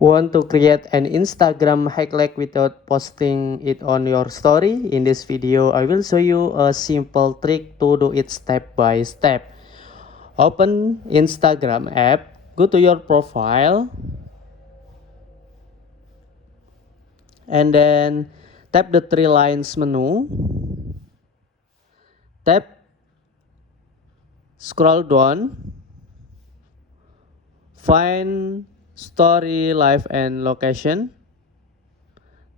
Want to create an Instagram highlight without posting it on your story? In this video, I will show you a simple trick to do it step by step. Open Instagram app, go to your profile, and then tap the three lines menu, tap scroll down, find story, live, and location,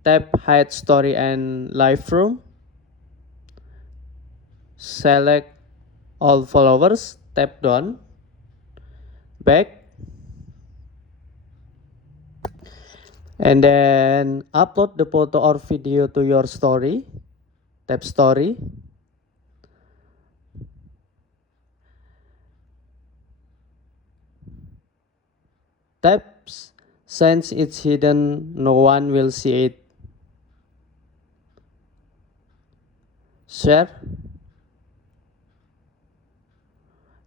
tap hide story and live room, select all followers, tap down, back, and then upload the photo or video to your story, tap story, tap since it's hidden no one will see it, share,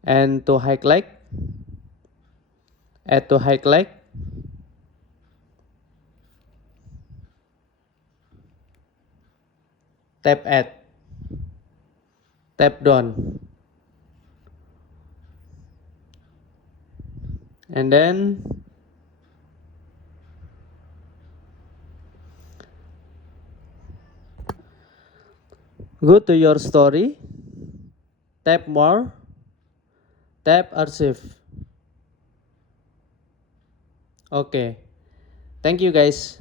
and to highlight, add to highlight, tap add, tap down, and then go to your story, tap more, tap archive. Okay, thank you guys.